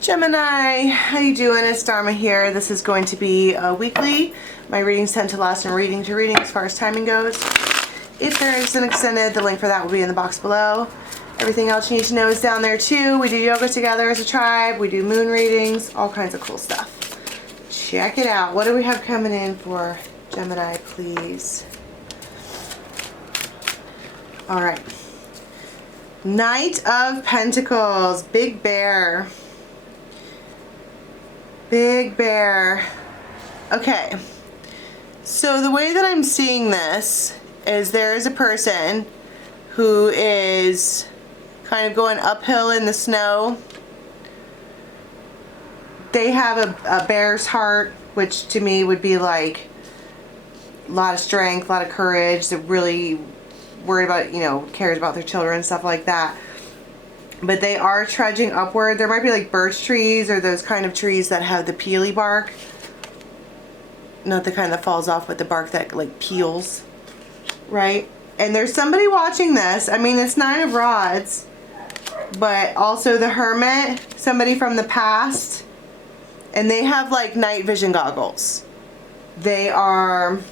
Gemini, how you doing? It's Dharma here. This is going to be weekly. My readings tend to last from reading to reading as far as timing goes. If there is an extended, the link for that will be in the box below. Everything else you need to know is down there too. We do yoga together as a tribe. We do moon readings, all kinds of cool stuff. Check it out. What do we have coming in for Gemini, please? All right. Knight of Pentacles, Big Bear. Big Bear. Okay. So the way that I'm seeing this is there is a person who is kind of going uphill in the snow. They have a bear's heart, which to me would be like a lot of strength, a lot of courage. They're really worried about, cares about their children and stuff like that. But they are trudging upward. There might be like birch trees or those kind of trees that have the peely bark. Not the kind that falls off, but the bark that like peels, right? And there's somebody watching this. I mean, it's 9 of Rods, but also the Hermit, somebody from the past. And they have like night vision goggles. They are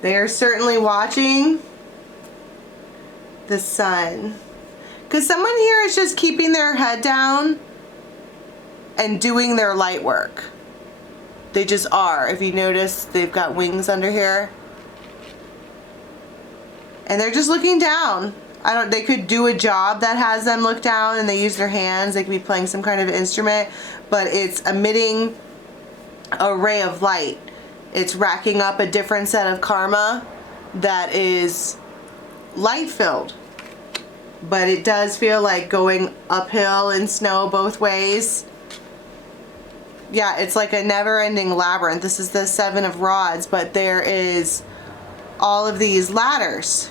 certainly watching the sun. Because someone here is just keeping their head down and doing their light work. They just are. If you notice, they've got wings under here. And they're just looking down. They could do a job that has them look down and they use their hands. They could be playing some kind of instrument, but it's emitting a ray of light. It's racking up a different set of karma that is light filled. But it does feel like going uphill in snow both ways. Yeah, it's like a never-ending labyrinth. This is the 7 of Rods, but there is all of these ladders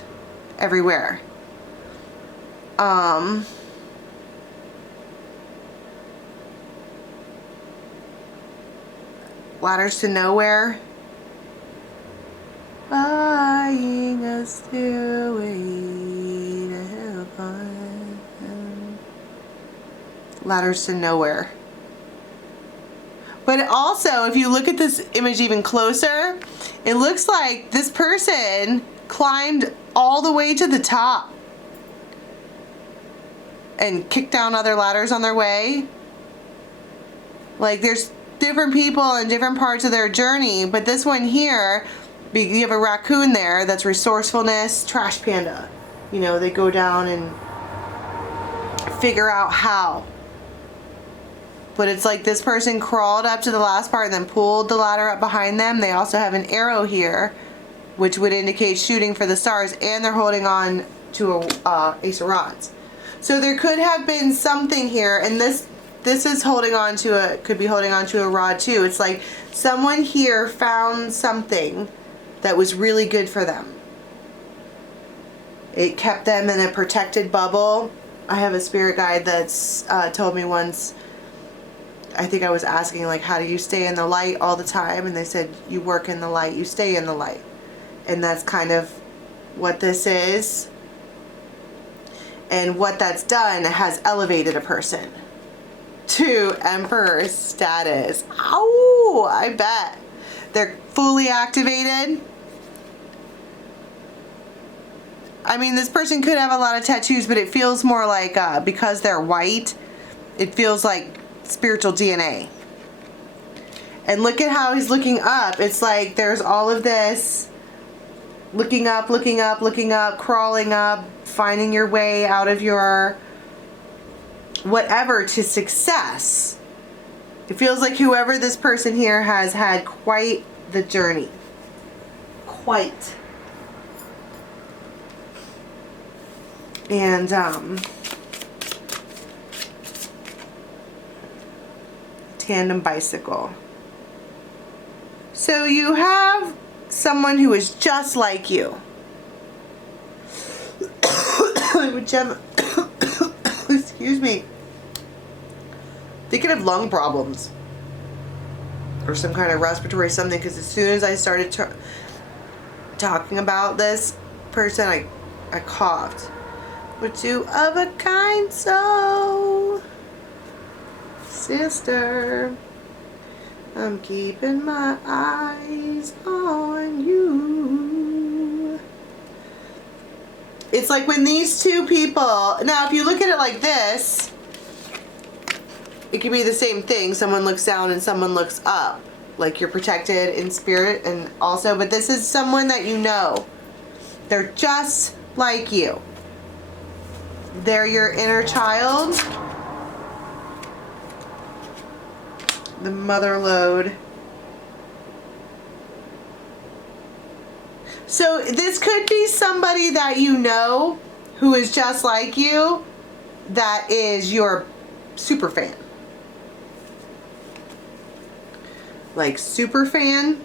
everywhere. Ladders to nowhere. Buying a stairway to heaven. Ladders to nowhere. But also, if you look at this image even closer, it looks like this person climbed all the way to the top and kicked down other ladders on their way. Like, there's different people in different parts of their journey, but this one here, you have a raccoon there, that's resourcefulness, trash panda. They go down and figure out how. But it's like this person crawled up to the last part and then pulled the ladder up behind them. They also have an arrow here, which would indicate shooting for the stars, and they're holding on to a Ace of Rods. So there could have been something here, and this is holding on to could be holding on to a rod too. It's like someone here found something that was really good for them. It kept them in a protected bubble. I have a spirit guide that's told me once, I think I was asking, like, how do you stay in the light all the time? And they said, you work in the light, you stay in the light. And that's kind of what this is. And what that's done has elevated a person to Emperor status. Ow! I bet. They're fully activated. I mean, this person could have a lot of tattoos, but it feels more like, because they're white, it feels like spiritual DNA. And look at how he's looking up. It's like there's all of this looking up, looking up, looking up, crawling up, finding your way out of your whatever to success. It feels like whoever this person here has had quite the journey. Quite. And tandem bicycle. So you have someone who is just like you. Excuse me. They could have lung problems or some kind of respiratory something, because as soon as I started talking about this person, I coughed. We're two of a kind soul. Sister, I'm keeping my eyes on you. It's like when these two people, now if you look at it like this, it could be the same thing. Someone looks down and someone looks up. Like you're protected in spirit and also, but this is someone that you know. They're just like you. They're your inner child. The mother lode. So this could be somebody that you know who is just like you, that is your super fan. Like super fan.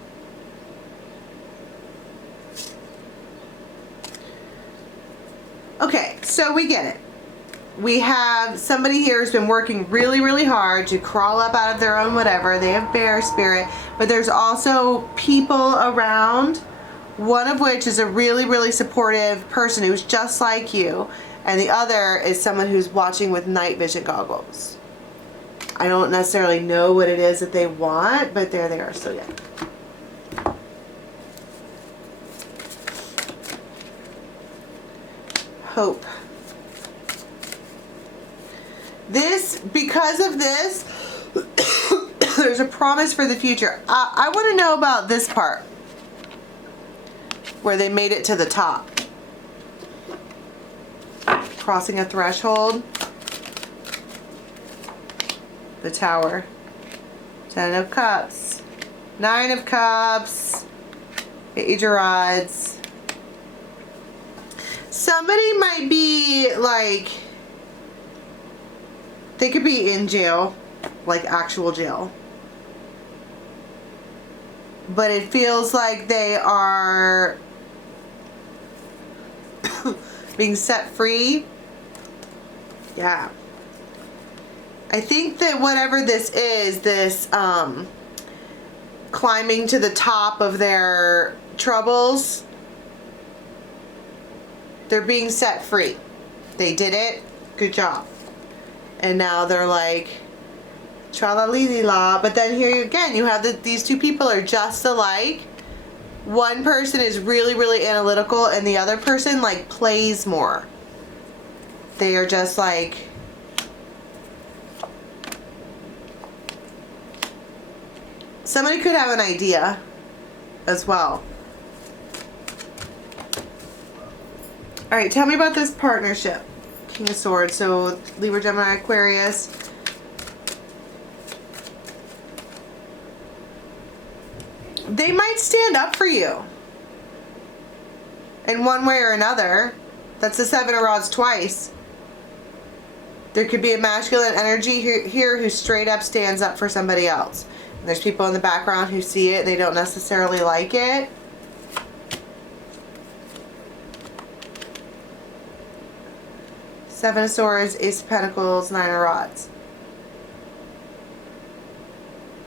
Okay, so we get it. We have somebody here who's been working really, really hard to crawl up out of their own whatever. They have bear spirit, but there's also people around, one of which is a really, really supportive person who's just like you, and the other is someone who's watching with night vision goggles. I don't necessarily know what it is that they want, but there they are. So yeah. Hope. This, because of this, there's a promise for the future. I want to know about this part, where they made it to the top. Crossing a threshold. The Tower. 10 of Cups. 9 of Cups. Page of Rods. Somebody might be like, they could be in jail, like actual jail. But it feels like they are being set free. Yeah. I think that whatever this is, this climbing to the top of their troubles, they're being set free. They did it. Good job. And now they're like, tra-la-li-li-la. But then here again, you have these two people are just alike. One person is really, really analytical, and the other person like plays more. They are just like, somebody could have an idea as well. All right, tell me about this partnership. King of Swords, so Libra, Gemini, Aquarius. They might stand up for you in one way or another. That's the 7 of Rods twice. There could be a masculine energy here who straight up stands up for somebody else. And there's people in the background who see it. They don't necessarily like it. Seven of Swords, Ace of Pentacles, 9 of Rods.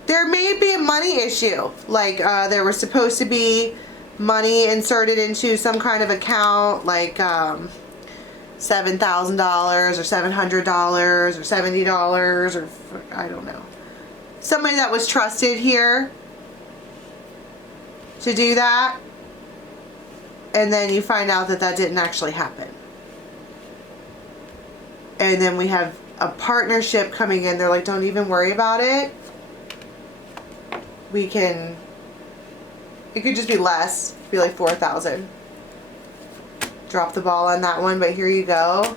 There may be a money issue. Like there was supposed to be money inserted into some kind of account, like $7,000 or $700 or $70 or I don't know. Somebody that was trusted here to do that. And then you find out that that didn't actually happen. And then we have a partnership coming in. They're like, don't even worry about it. We can, it could just be less. Be like 4,000. Drop the ball on that one, but here you go.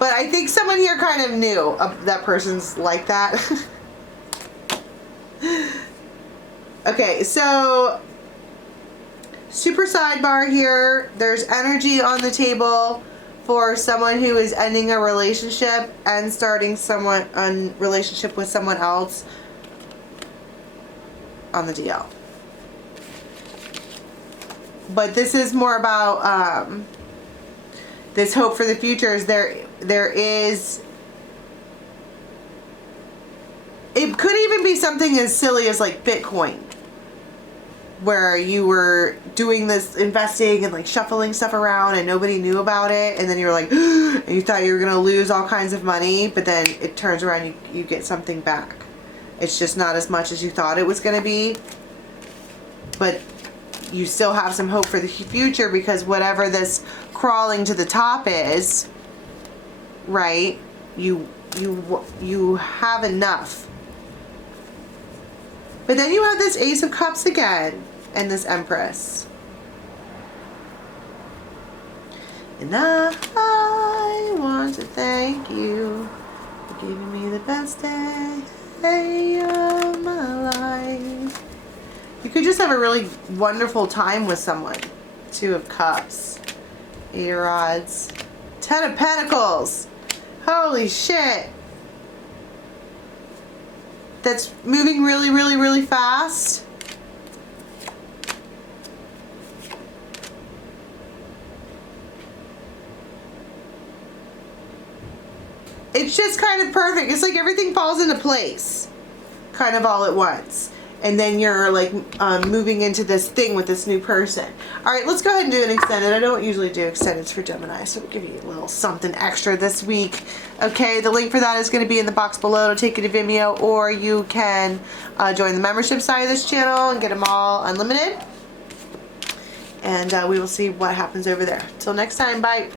But I think someone here kind of knew that person's like that. Okay, so super sidebar here. There's energy on the table for someone who is ending a relationship and starting a relationship with someone else on the DL. But this is more about this hope for the future. Is there is, it could even be something as silly as like Bitcoin. where you were doing this investing and like shuffling stuff around and nobody knew about it, and then you're like and you thought you were gonna lose all kinds of money, but then it turns around, you get something back. It's just not as much as you thought it was gonna be, but you still have some hope for the future, because whatever this crawling to the top is, right, you have enough. But then you have this Ace of Cups again and this Empress. And I want to thank you for giving me the best day of my life. You could just have a really wonderful time with someone. Two of Cups. 8 of Rods. 10 of Pentacles. Holy shit. That's moving really, really, really fast. It's just kind of perfect. It's like everything falls into place kind of all at once. And then you're like moving into this thing with this new person. All right, let's go ahead and do an extended. I don't usually do extendeds for Gemini, so we'll give you a little something extra this week. Okay, the link for that is going to be in the box below to take you to Vimeo, or you can join the membership side of this channel and get them all unlimited. And we will see what happens over there. Till next time, bye.